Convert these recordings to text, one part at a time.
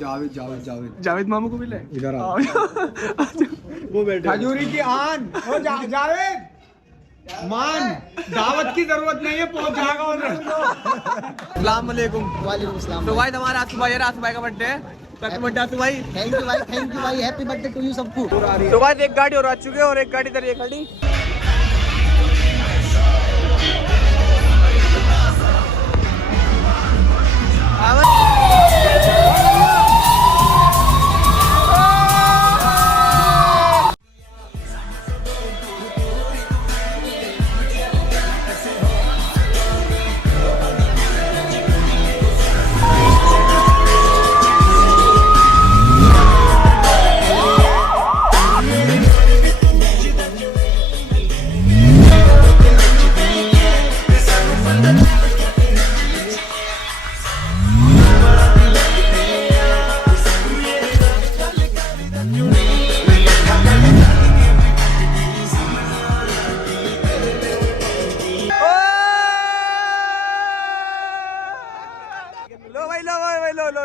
जावेद जावेद जावेद जावेद मामू को मिले इधर आओ। वो बैठे खजूरी की आन ओ जावेद मान दावत की जरूरत नहीं है, पहुंच जाएगा उधर। अस्सलाम वालेकुम। वालेकुम अस्सलाम। तो भाई हमारा आसू भाई है, आसू भाई का बर्थडे है। हैप्पी बर्थडे आसू भाई। थैंक यू भाई, हैप्पी बर्थडे टू यू सबको। तो भाई एक गाड़ी और आ चुके हैं और एक गाड़ी इधर ये खड़ी।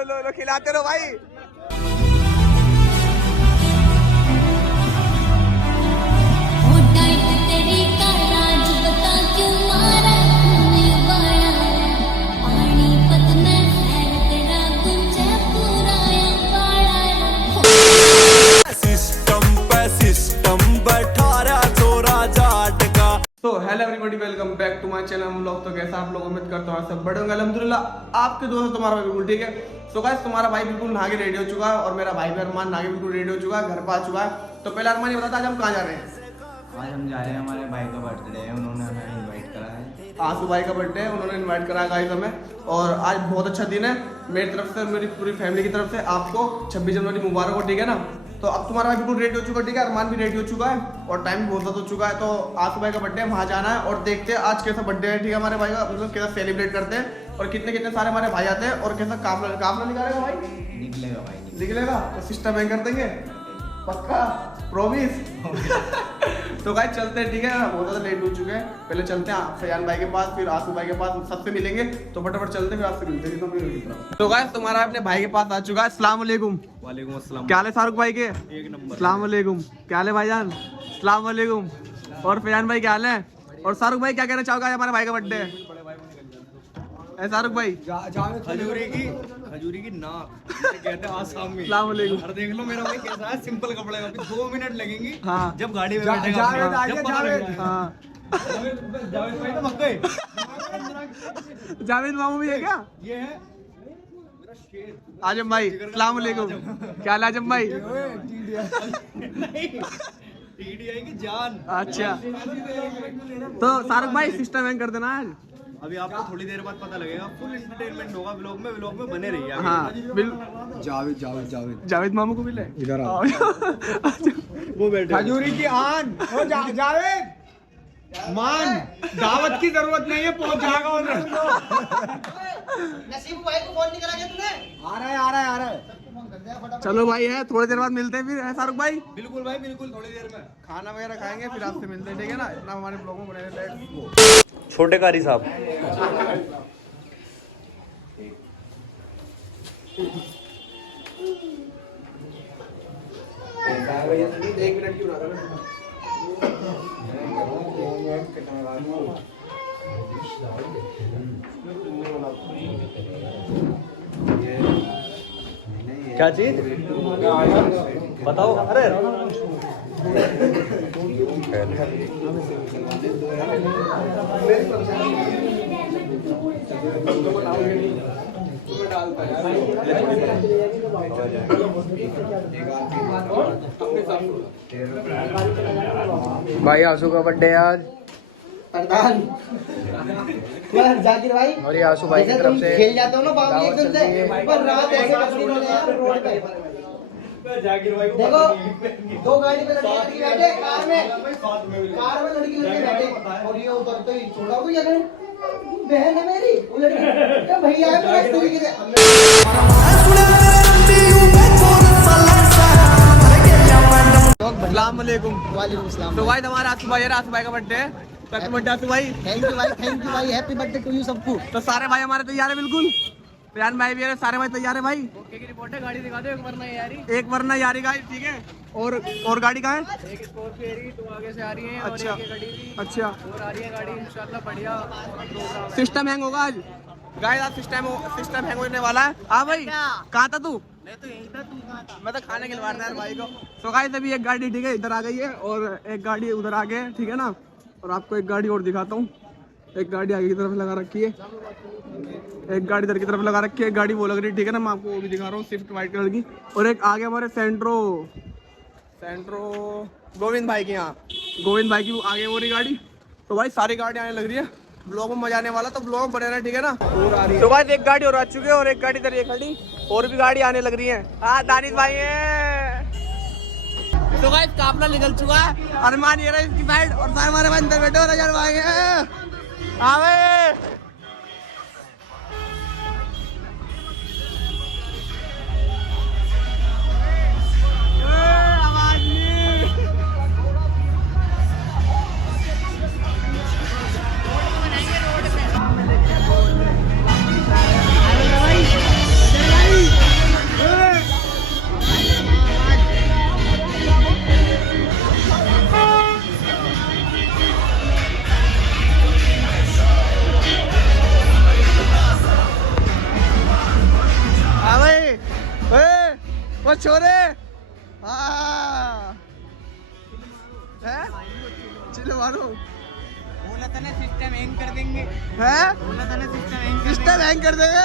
लो खिलाते रहो भाई। तो hello everybody, welcome back to my channel. हम लोग तो कैसा आप लोग उम्मीद करता हूँ सब बड़े होंगे अल्हम्दुलिल्लाह। आपके दोस्त तुम्हारा भाई बिल्कुल ठीक है। सो गाइस तुम्हारा भाई बिल्कुल नहा के रेडी हो चुका है और मेरा भाई भी अरमान नहा के बिल्कुल रेडी हो चुका है, घर पर आ चुका है। तो पहले अरमान ये बताता आज हम कहाँ जा रहे हैं? आज हम जा रहे हैं, हमारे भाई का बर्थडे है, उन्होंने हमें इनवाइट करा है। आंसू भाई का बर्थडे है, उन्होंने इनवाइट करा गाइस हमें। और आज बहुत अच्छा दिन है मेरी तरफ से, मेरी पूरी फैमिली की तरफ से आपको 26 जनवरी मुबारक हो, ठीक है ना। तो अब तुम्हारा भाई बिल्कुल रेडी हो चुका है, ठीक है। अरमान भी रेडी हो चुका है और टाइम भी बहुत ज़्यादा हो चुका है। तो आंसू भाई का बर्थडे है, वहाँ जाना है और देखते हैं आज कैसा बर्थडे है, ठीक है। हमारे भाई का मतलब कैसा सेलिब्रेट करते हैं और कितने कितने सारे हमारे भाई आते हैं और कैसा काफला निकालेगा भाई, निकलेगा भाई, निकलेगा तो सिस्टम में कर देंगे पक्का, प्रॉमिस। तो गाइस चलते हैं, ठीक है ना। बहुत ज़्यादा लेट हो चुके हैं, पहले चलते हैं फयान भाई के पास, फिर आंसू भाई के पास, सबसे मिलेंगे। तो फटाफट चलते हैं, फिर आपसे मिलते हैं। तो गाइस तुम्हारा अपने भाई के पास आ चुका है। अस्सलाम वालेकुम। वालेकुम अस्सलाम। क्या हाल है शाहरुख भाई के? एक नंबर। अस्सलाम वालेकुम। क्या हाल है भाईजान? अस्सलाम वालेकुम। और फयान भाई क्या हाल है? और शाहरुख भाई क्या कहना चाहोगे? हमारे भाई का बर्थडे है शाहरुख भाई। खजूरी की नाक कहते हैं आसाम में। अस्सलाम वालेकुम। और देख लो मेरा भाई कैसा है, सिंपल कपड़े में 2 मिनट लगेंगे। हाँ। जब गाड़ी में बैठेगा जावेद आ गया, जावेद। हाँ जावेद भाई तो मत गए। जावेद मामू भी है क्या? ये है आजम भाई। अस्सलाम वालेकुम। क्या हाल है आजम भाई? टीडीआई की जान। अच्छा तो शाहरुख भाई सिस्टम हैंग कर देना आज। अभी आपको थोड़ी देर बाद पता लगेगा, फुल एंटरटेनमेंट होगा व्लॉग में बने रहिए। हाँ जावेद जावेद जावेद जावेद मामू को मिले इधर आओ। वो बैठे खजूरी की आन ओ जावेद मान दावत की जरूरत नहीं है, पहुंच जाएगा उधर। नसीब भाई को फोन नहीं करा क्या तूने? आ रहा है आ रहा है आ रहा है। चलो भाई है, थोड़ी देर बाद मिलते हैं फिर, है शाहरुख भाई? बिल्कुल भाई बिल्कुल, थोड़ी देर में खाना वगैरह खाएंगे फिर आपसे मिलते हैं, ठीक है ना। इतना हमारे ब्लॉग में बने रहते। छोटे कारी साहब। एक मिनट क्यों ना क्या चीज बताओ? अरे भाई आंसू का बर्थडे आज प्रधान जाकिर भाई। और ये आंसू भाई की तरफ से खेल जाते हो ना बाबू एकदम से, पर रात ऐसे कपड़े इन्होंने यार रोड पे। देखो 2 गाड़ी पे लड़की बैठे, कार में लड़की बैठे और ये उतरते ही छोड़ा को जगह बहन है मेरी वो लड़की क्या भैया है पूरा इस तरीके से। अस्सलाम वालेकुम। वालेकुम अस्सलाम। तो भाई हमारा आसू भाई है, आसू भाई का बर्थडे है। हैप्पी बर्थडे आसू भाई। थैंक यू भाई, हैप्पी बर्थडे टू यू सबको। तो सारे भाई हमारे तैयार है बिल्कुल? रियान भाई भी है, सारे भाई तैयार है भाई। ओके की रिपोर्ट है, गाड़ी दिखा दो एक वरना यारी। एक वरना यारी गाइस, ठीक है। और गाड़ी कहाँ है? एक स्कॉर्पियो है, तो आगे से आ रही है। अच्छा। और एक गाड़ी भी अच्छा, और आ रही है गाड़ी, इंशाल्लाह बढ़िया प्रोग्राम है। सिस्टम हैंग होगा आज गाइस, आज सिस्टम हैंग होने वाला है। हाँ भाई, कहाँ था तू? मैं तो यहीं था, तू कहाँ था? मैं तो खाने खिलवा रहा है भाई को। तो गाइस अभी एक गाड़ी ठीक है इधर आ गई है और एक गाड़ी उधर आ गई है, ठीक है ना। और आपको एक गाड़ी और दिखाता हूँ। एक गाड़ी आगे की तरफ लगा रखी है, एक गाड़ी इधर की तरफ लगा रखी है, एक गाड़ी वो लग रही है, ठीक है ना। मैं आपको वो भी दिखा रहा हूँ, स्विफ्ट व्हाइट कलर की। और एक आगे हमारे सेंट्रो गोविंद भाई की, यहाँ गोविंद भाई की आगे वो रही गाड़ी। तो भाई सारी गाड़ी आने लग रही है, ब्लॉग में मजा आने वाला, तो ब्लॉग में बने रहे, ठीक है ना। तो भाई एक गाड़ी और आ चुकी है और एक गाड़ी इधर ये खड़ी, और भी गाड़ी आने लग रही है। हाँ दानिश भाई है। तो गाइस काफला निकल चुका है, अरमान ये रहा इसकी साइड और सारे हमारे भाई अंदर बैठे हो, रजत भाई है। आवे आवाज नहीं। वो छोरे चलो मारो, बोला था ना सिस्टम हैंग कर देंगे, है बोला था ना सिस्टम सिस्टम हैंग कर देंगे।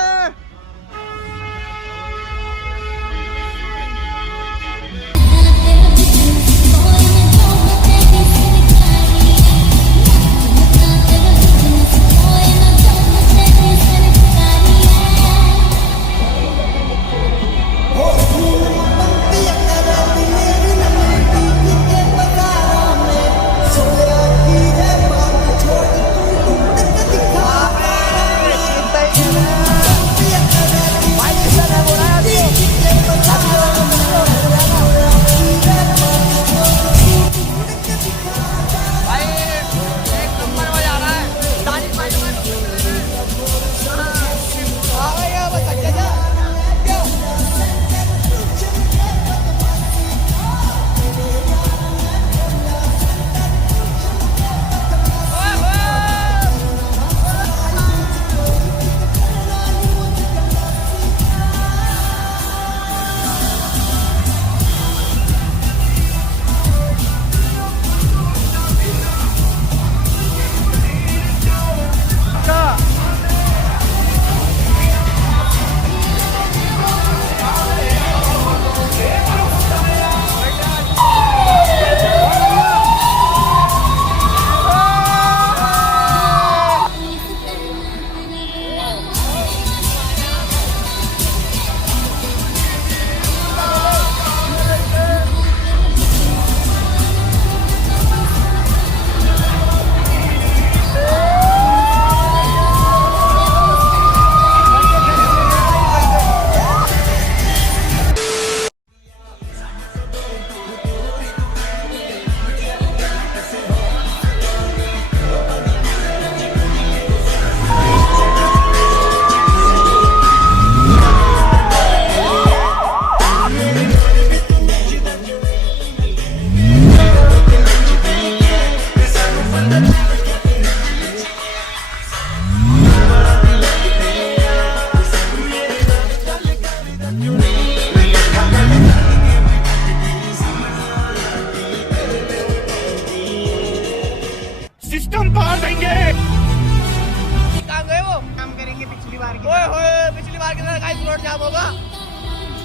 रोड जाम होगा।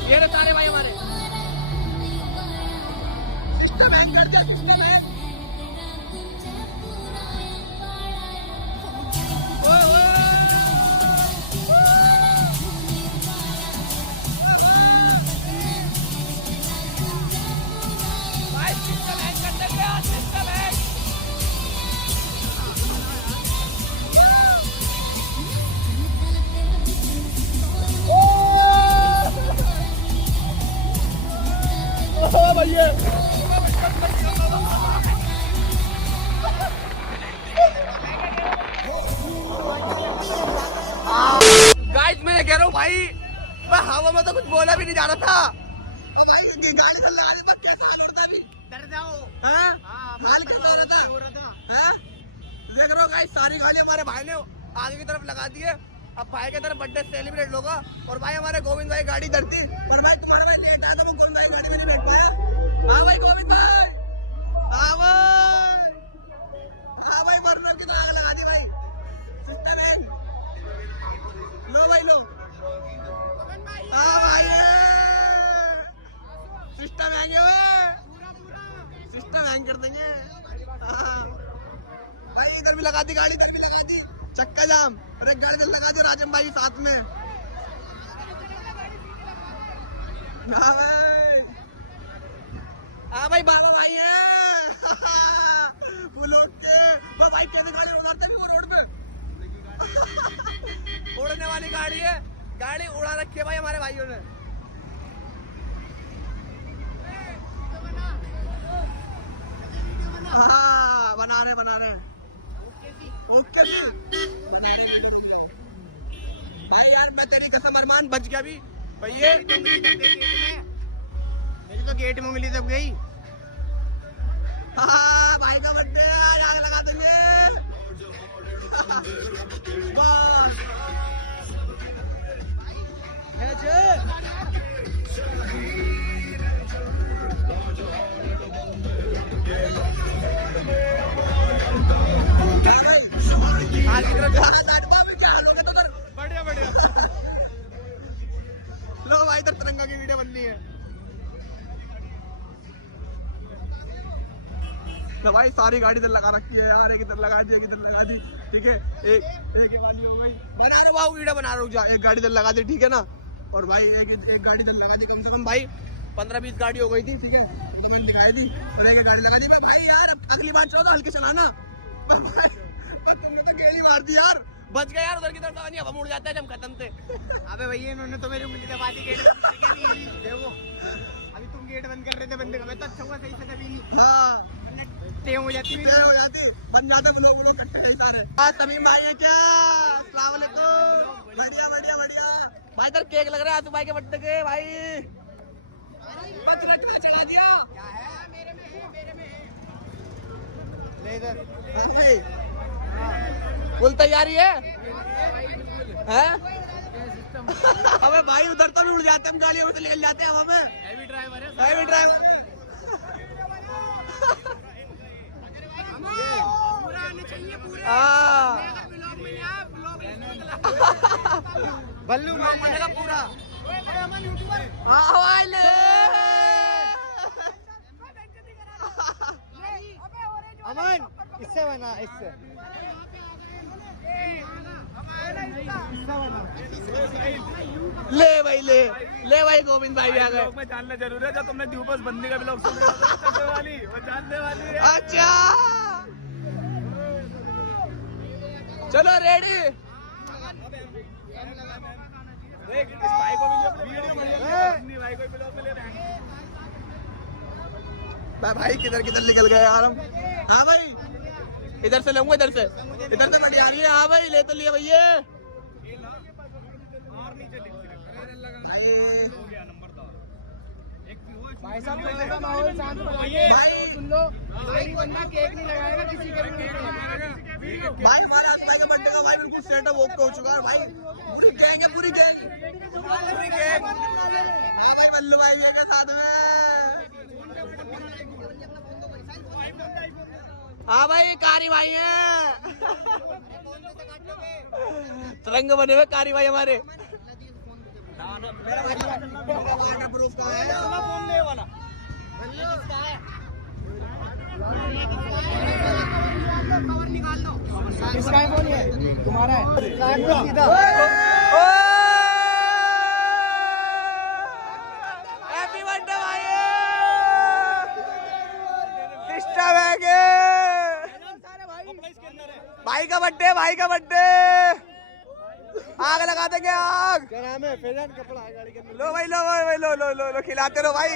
ये तो सारे भाई हमारे गाइस मैं कह रहा हूँ भाई मैं हवा में तो कुछ बोला भी नहीं जा रहा था। तो भाई गाड़ी से लगा दे, कैसा हाल होता अभी? डर जाओ। हाल कैसा हो रहा था? देख रहे हो गाइस, सारी गाड़ी हमारे भाई ने आगे की तरफ लगा दी है। अब भाई की तरफ बर्थडे सेलिब्रेट होगा। और भाई हमारे गोविंद भाई गाड़ी धरती, और भाई तुम्हारा भाई लेट आया था, वो गोविंद भाई गाड़ी में नहीं बैठ पाया। हाँ भाई गोविंद भाई, हाँ भाई बर्नर की तरह लगा दी भाई। सिस्टम है, लो भाई लो। हाँ भाई सिस्टम हैंग है, सिस्टम हैंग कर देंगे। हाँ भाई इधर भी लगा दी गाड़ी, इधर भी लगा दी, चक्का जाम। और एक गाड़ी लगा दी राजम भाई साथ में। हाँ भाई बाबा भाई है वो लोग के वो भाई कैसे गाड़ी उड़ाते भी वो रोड पे उड़ने वाली गाड़ी है, गाड़ी उड़ा रखी है भाई हमारे भाइयों ने। हाँ बना रहे ओके बना रहे भाई। यार मैं तेरी कसम अरमान बच गया भी भैया, मेरी तो गेट में मिली तब गई। हाँ भाई का बर्थडे है, आग लगा देंगे। बढ़िया बढ़िया। लो भाई इधर तिरंगा की वीडियो बननी है। तो भाई सारी गाड़ी इधर लगा रखी है यार, एक इधर लगा दी, एक इधर लगा दी, ठीक है। एक वाली हो गई, बना रहे वाह वीडियो बना रहा हूँ। एक गाड़ी इधर लगा दी, ठीक है ना। और भाई एक गाड़ी इधर लगा दी, कम से कम भाई 15-20 गाड़ी हो गई थी, ठीक है। तो मैंने दिखाई दी और एक गाड़ी लगा दी। मैं भाई यार अगली बार चलो तो हल्के चलाना। भाई तुमने तो गेड़ी मार दी यार, बच गया यार। उधर की तरफ हवा मुड़ जाता है जब खत्म थे। अबे भैया इन्होंने तो मेरी उंगली दबा दी गेट देखो। अभी तुम गेट बंद कर रहे थे, बंद कर तो अच्छा हुआ, सही से कभी नहीं। हाँ हो जाती बन जाते लोग इकट्ठे सारे। तभी भाई है क्या? अस्सलाम वालेकुम। बढ़िया बढ़िया बढ़िया भाई। इधर केक लग रहा है आसू भाई के बर्थडे के भाई। चला दिया फुल तैयारी है? अबे भाई उधर तो भी उड़ जाते हम, गाड़ियों में से ले जाते हैं हवा में। हैवी ड्राइवर बल्लू का पूरा। अमन इससे बना, इससे ले भाई ले भाई गोविंद भाई आ गए। में जानना जरूर है, जब तुमने ड्यूबस बंदी का ब्लॉग सुना वाली वो जानने वाली है। अच्छा चलो रेडी। भाई किधर किधर निकल गए यार हम। हाँ भाई इधर से लूंगा, इधर से बढ़िया रही है। हाँ भाई ले तो लिया भैया। भाई साहब माहौल शांत बनाइए। भाई सुन लो, भाई बंदा केक नहीं लगाएगा किसी के भी। भाई हमारा भाई का बर्थडे का भाई बिल्कुल सेटअप ओके हो चुका है भाई। पूरी गैंग है, पूरी गैंग। भाई बल्लू भाई भी है साथ में। हाँ भाई कारी भाई है, तरंग बने हुए कारी भाई हमारे। इसका फोन है तुम्हारा है। हैप्पी बर्थडे भाई, सिस्टम है के भाई का बर्थडे, भाई का बर्थडे। आग लगा देंगे आग। क्या नाम है? फैजान कपड़ा है गाड़ी के अंदर। लो भाई लो भाई लो लो लो लो खिलाते रहो भाई।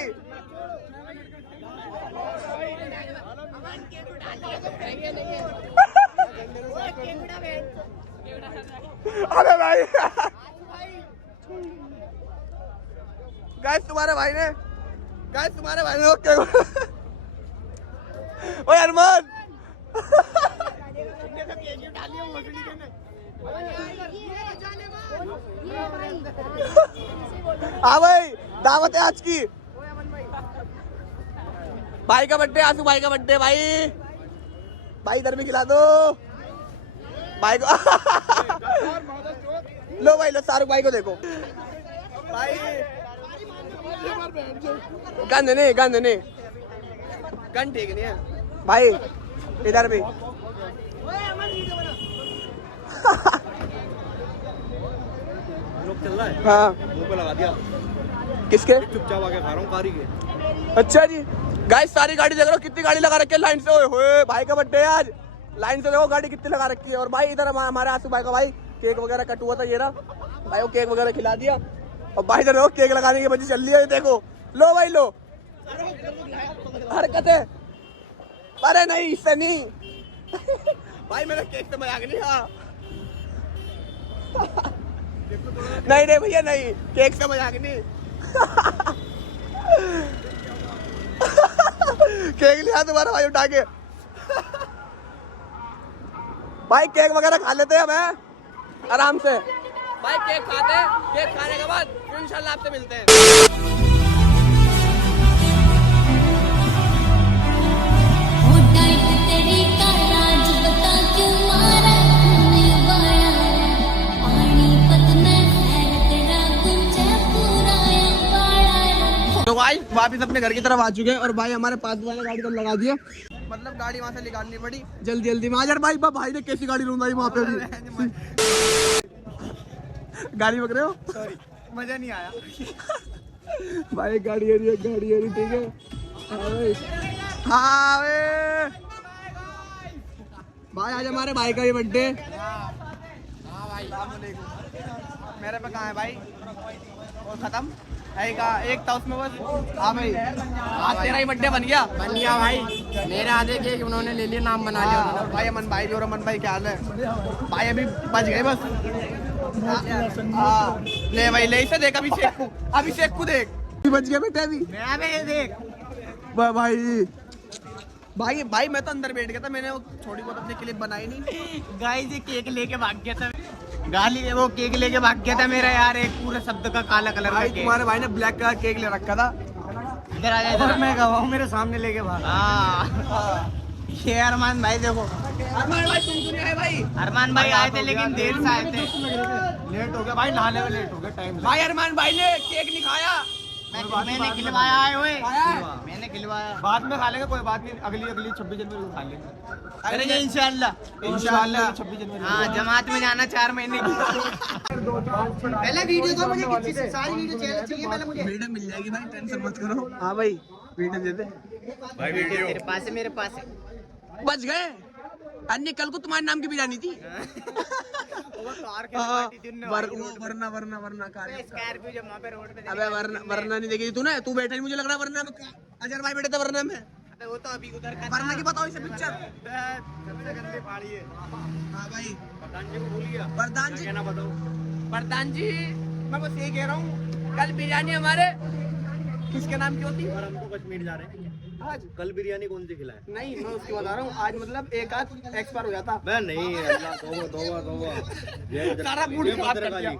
अरे भाई गाइस तुम्हारे भाई ने ओके ओए अरमान हाँ भाई दावत है आज की। भाई का बर्थडे, आंसू भाई का बर्थडे। भाई इधर भी खिला दो भाई को। लो भाई लो, शाहरुख भाई को देखो भाई। गंद नहीं गन ठीक नहीं है भाई। इधर भी लोग चल रहा है, हाँ मुंह पे लगा दिया। किसके? चुपचाप आके खा रहा हूँ कारी के। अच्छा जी गाइस, सारी गाड़ी देख रहे हो कितनी गाड़ी लगा रखी है लाइन से। ओए होए भाई का बर्थडे आज, लाइन से देखो गाड़ी कितनी लगा रखी है। और भाई इधर हमारे आंसू भाई का भाई केक वगैरह कट हुआ था, ये ना भाई वो केक वगैरह खिला दिया। और भाई इधर देखो केक लगाने की वजह चल रही है, देखो। लो भाई लो, हरकत है। अरे नहीं इससे नहीं भाई, मेरा केक तो मजाक नहीं। हाँ नहीं भैया नहीं, केक से मजाक नहीं। केक लिया तुम्हारा भाई उठा के। भाई केक वगैरह खा लेते हैं हमें आराम से। भाई केक खाते हैं, केक खाने के बाद इंशाल्लाह आपसे मिलते हैं। तो भाई वापिस अपने घर की तरफ आ चुके हैं और भाई हमारे पास वाले गाड़ी को लगा दिया, मतलब गाड़ी वहां से निकालनी पड़ी जल्दी में। यार भाई भाई ने कैसी गाड़ी ढूंढाई वहां पे भी। गाड़ी पकड़े हो? सॉरी मजा नहीं आया। भाई गाड़ी आ रही है ठीक है। हाँ भाई आज हमारे भाई का भी बर्थडे। मेरे पे कहाँ है भाई? और खत्म है का एक था उसमें बस। हाँ भाई आज तेरा ही बर्थडे बन गया भाई। मेरे आधे केक उन्होंने ले लिया, नाम बना लिया। भाई अमन भाई भी, और अमन भाई क्या हाल है भाई? अभी बच गए बस। ले भाई ले इसे देख, अभिषेक को देख, बच गया बेटा अभी। मैं देख भाई मैं तो अंदर बैठ गया था, मैंने वो थोड़ी बहुत अपनी क्लिप बनाई नहीं। गाइस ये केक लेके भाग गया था, वो केक लेके भाग गया था मेरा यार, एक पूरे शब्द का काला कलर का भाई केक। तुम्हारे भाई ने ब्लैक कलर केक ले रखा था। इधर आ जा, मैं गवा हूँ, मेरे सामने लेके भाग। ये अरमान भाई देखो, अरमान भाई तुम क्यों नहीं आए भाई? अरमान भाई आए थे लेकिन देर से आए थे, लेट हो गया भाई, नहाने में लेट हो गया टाइम। भाई अरमान भाई ने केक नहीं खाया। मैंने खिलवाया आए हुए, मैंने खिलवाया। बाद में खा लेंगे, कोई बात नहीं, अगली 26 जनवरी को खा लेंगे। अरे इंशाल्लाह 26 जनवरी। हाँ जमात में जाना 4 महीने की। पहले वीडियो दो मुझे, किसी से सारी वीडियो चाहिए पहले मुझे। वीडियो मिल जाएगी भाई, टेंशन मत करो। हाँ भाई वीडियो दे दे भाई वीडियो मेरे पास है। बच गए। अन्य कल को तुम्हारे नाम की बिरयानी थी। Verna car. स्कॉर्पियो जब वहाँ पे रोड पे अबे वरना नहीं देखी तूने? तू बैठा नहीं, मुझे लग रहा है वरना में अजहर भाई बैठे थे वरना में। वो तो अभी उधर का वरना की बताओ इसे पिक्चर। सबसे गंदी पहाड़ी है। हाँ भाई प्रधान जी को भूलिए, प्रधान जी, कहना बताओ। प्रधान जी मैं बस यही कह रहा हूँ, कल बिरयानी हमारे किसके नाम की होती? और हम तो कश्मीर जा रहे हैं आज। कल बिरयानी कौन सी खिलाए? नहीं मैं उसकी बता रहा हूँ, आज मतलब एक आध एक्सपायर हो जाता। मैं नहीं, अल्लाह तौबा। सारा मूड खराब कर दिया।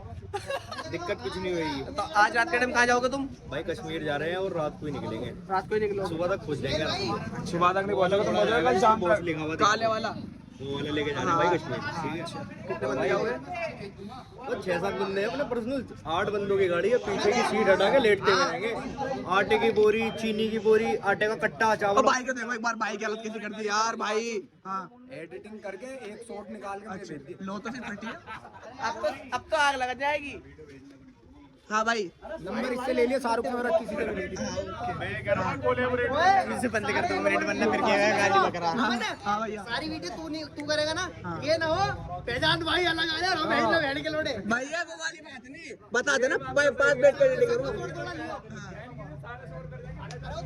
दिक्कत कुछ नहीं हुई। तो आज रात के टाइम कहाँ जाओगे तुम? भाई कश्मीर जा रहे हैं और रात को ही निकलेंगे, रात को ही निकलो। सुबह तक पहुंच जाएंगे। सुबह तक नहीं पहुंचेगा तो पहुंचेगा शाम बॉस तक। लिखा हुआ काले वाला वो वाला लेके जाना है भाई कश्मीर। ठीक है, कितने बंदे जाओगे? वो 6-7 बंदे हैं अपने पर्सनल। 8 बंदों की गाड़ी है, पीछे की सीट हटा के लेटते हुए रहेंगे। आटे की बोरी, चीनी की बोरी, आटे का कट्टा, और चावल। भाई को देखो एक बार, भाई की हालत कैसी कर दी यार भाई। हाँ एडिटिंग करके एक शॉट निकाल के मुझे भेज दिया। लो तो फिर फटी है। अब तो आग लग जाएगी। हाँ भाई नंबर इससे ले लिया, शाहरुख ने मेरा किसी तरह ले लिया। इसे बंद कर दो, मिनट बनना फिर क्या है गाली बकरा। हाँ भैया सारी वीडियो तू करेगा ना, ये ना हो पहचान भाई अलग आ जाए, हम भेड़ के लोड़े। भैया वो वाली बात नहीं, बता देना भाई, 5 बैठ कर लेंगे।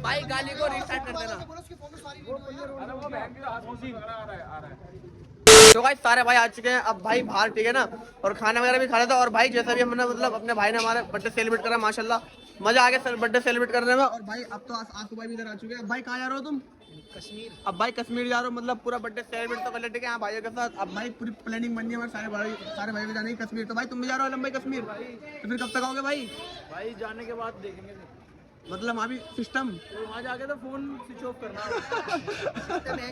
भाई गाली को रिस्टार्ट कर देना। तो गाइस सारे भाई आ चुके हैं अब भाई बाहर, ठीक है ना, और खाना वगैरह भी खा रहे थे। और भाई जैसा भी हमने मतलब अपने भाई ने हमारे बर्थडे सेलिब्रेट करा, माशाल्लाह मजा आ गया बर्थडे सेलिब्रेट करने में। और भाई अब तो आंसू भाई भी इधर आ चुके हैं। अब भाई कहाँ जा रहे हो तुम? कश्मीर। अब भाई कश्मीर जा रहे हो, मतलब पूरा बर्थडे सेलिब्रेट तो कर लेते हैं भाइयों के साथ। अब भाई पूरी प्लानिंग बनी है हमारे सारे भाई को जाने की कश्मीर। तो भाई तुम भी जा रहे हो लंबाई कश्मीर? तो फिर कब तक आओगे भाई? भाई जाने के बाद देखेंगे, मतलब वहाँ भी सिस्टम तो वहाँ जाके तो फोन स्विच ऑफ करना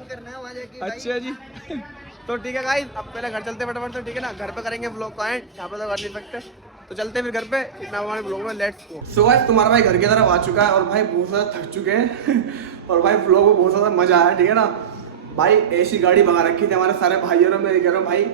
करना है वहाँ जाके। अच्छा जी। तो ठीक है गाइस, अब पहले घर चलते फटाफट, तो ठीक है ना, घर पे करेंगे व्लॉग का एंड, यहाँ पे तो कर नहीं सकते, तो चलते हैं फिर घर पे। इतना हमारे व्लॉग में लेट्स गो। सो गाइस तुम्हारा भाई घर की तरफ आ चुका है और भाई बहुत ज़्यादा थक चुके हैं और भाई व्लॉग में बहुत ज़्यादा मजा आया, ठीक है ना। भाई ऐसी गाड़ी भगा रखी थी हमारे सारे भाइयों ने, मैं कह रहा हूँ भाई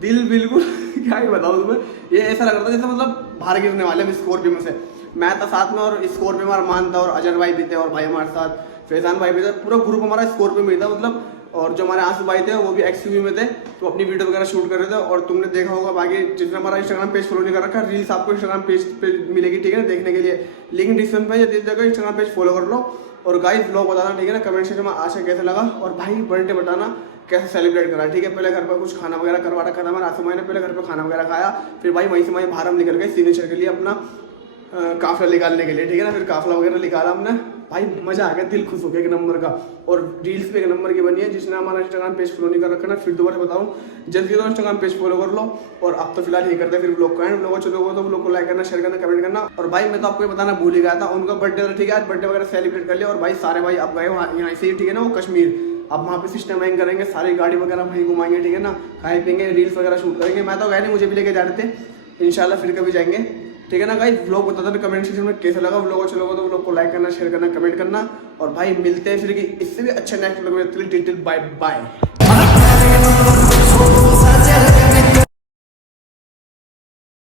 दिल बिल्कुल क्या ही बताऊँ तुम्हें, ये ऐसा लग रहा था जैसे मतलब बाहर गिरने वाले हम स्कॉर्पियो में से। मैं था साथ में और स्कॉर्पियो में अरमान था और अजर भाई भी थे और भाई हमारे साथ फैजान भाई भी थे, पूरा ग्रुप हमारा स्कॉर्पियो में था मतलब। और जो हमारे आंसू भाई थे वो भी एक्सयूवी में थे, तो अपनी वीडियो वगैरह शूट कर रहे थे। और तुमने देखा होगा बाकी जिसने हमारा इंस्टाग्राम पेज फॉलो नहीं कर रखा, रील्स आपको इंस्टाग्राम पेज पे मिलेगी, ठीक है ना, देखने के लिए लिंक डिस्क्रिप्शन पे या जगह इंस्टाग्राम पेज फॉलो कर लो। और गाइस व्लॉग बताना, ठीक है ना, कमेंट सेक्शन में आशा कैसे लगा, और भाई बर्थडे बताना कैसे सेलिब्रेट करा, ठीक है। पहले घर पर कुछ खाना वगैरह करवा रखा था हमारा आंसू भाई ने, पहले घर पर खाना वगैरह खाया, फिर भाई वहीं से वहीं बाहर हम निकल गए सिग्नेचर के लिए अपना काफिला निकालने के लिए, ठीक है ना। फिर काफिला वगैरह निकाला हमने, भाई मजा आ गया, दिल खुश हो गया एक नंबर का। और रील्स पे एक नंबर की बनी है। जिसने हमारा इंस्टाग्राम पेज फॉलो नहीं कर रखा ना, फिर दोबारा बताऊं, जल्दी तो इंस्टाग्राम पेज फॉलो कर लो। और अब तो फिलहाल यही करते हैं, फिर ब्लॉग का एंड ब्लॉग अच्छे लोगों तो ब्लॉग को लाइक करना, शेयर करना, कमेंट करना। और भाई मैं तो आपको बताना भूल ही गया था, उनका बर्थडे था, ठीक है, आज बर्थडे वगैरह सेलिब्रेट कर लिया। और भाई सारे भाई अब गए वहाँ यहाँ से, ठीक है ना, वो कश्मीर। अब वहाँ पे सिस्टम हैंग करेंगे, सारी गाड़ी वगैरह वहीं घुमाएंगे, ठीक है ना, खाए पियेंगे, रील्स वगैरह शूट करेंगे। मैं तो गए नहीं, मुझे भी लेके जा रहे थे, इंशाल्लाह फिर कभी जाएंगे, ठीक है ना। गाइस व्लॉग बता देना कमेंट सेक्शन में कैसा लगा व्लॉग, अच्छा लगा तो व्लॉग को लाइक करना, शेयर करना, कमेंट करना। और भाई मिलते हैं फिर कि इससे भी अच्छे नेक्स्ट व्लॉग में। Bye bye.